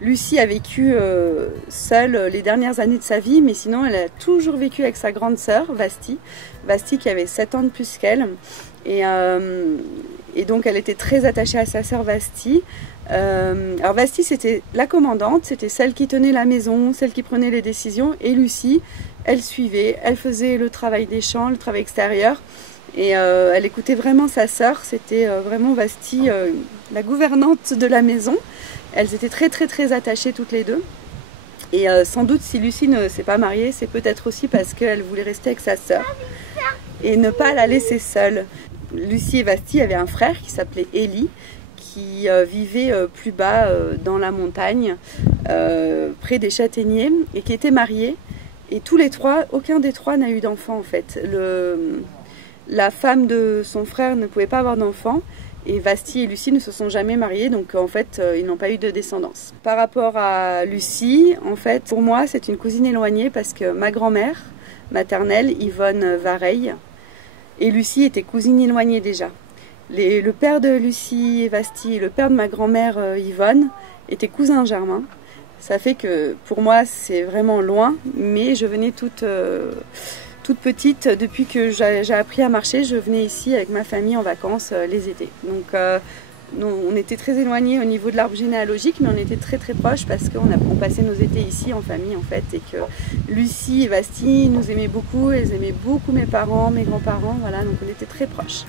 Lucie a vécu seule les dernières années de sa vie, mais sinon elle a toujours vécu avec sa grande sœur, Vasti. Vasti qui avait 7 ans de plus qu'elle. Et donc elle était très attachée à sa sœur Vasti. Alors Vasti c'était la commandante, c'était celle qui tenait la maison, celle qui prenait les décisions. Et Lucie, elle suivait, elle faisait le travail des champs, le travail extérieur. Et elle écoutait vraiment sa sœur, c'était vraiment Vasti, la gouvernante de la maison. Elles étaient très attachées toutes les deux. Et sans doute si Lucie ne s'est pas mariée, c'est peut-être aussi parce qu'elle voulait rester avec sa sœur et ne pas la laisser seule. Lucie et Vasti avaient un frère qui s'appelait Élie, qui vivait plus bas dans la montagne, près des châtaigniers, et qui était marié. Et tous les trois, aucun des trois n'a eu d'enfant en fait. La femme de son frère ne pouvait pas avoir d'enfant. Et Vasti et Lucie ne se sont jamais mariés, donc en fait ils n'ont pas eu de descendance. Par rapport à Lucie, en fait pour moi c'est une cousine éloignée parce que ma grand-mère maternelle, Yvonne Vareille, et Lucie étaient cousines éloignées déjà. Le père de Lucie et Vasti et le père de ma grand-mère Yvonne étaient cousins germains. Ça fait que pour moi c'est vraiment loin, mais je venais toute petite, depuis que j'ai appris à marcher, je venais ici avec ma famille en vacances les étés. Donc on était très éloignés au niveau de l'arbre généalogique, mais on était très proches parce qu'on passait nos étés ici en famille en fait, et que Lucie et Vasti nous aimaient beaucoup, elles aimaient beaucoup mes parents, mes grands-parents, voilà, donc on était très proches.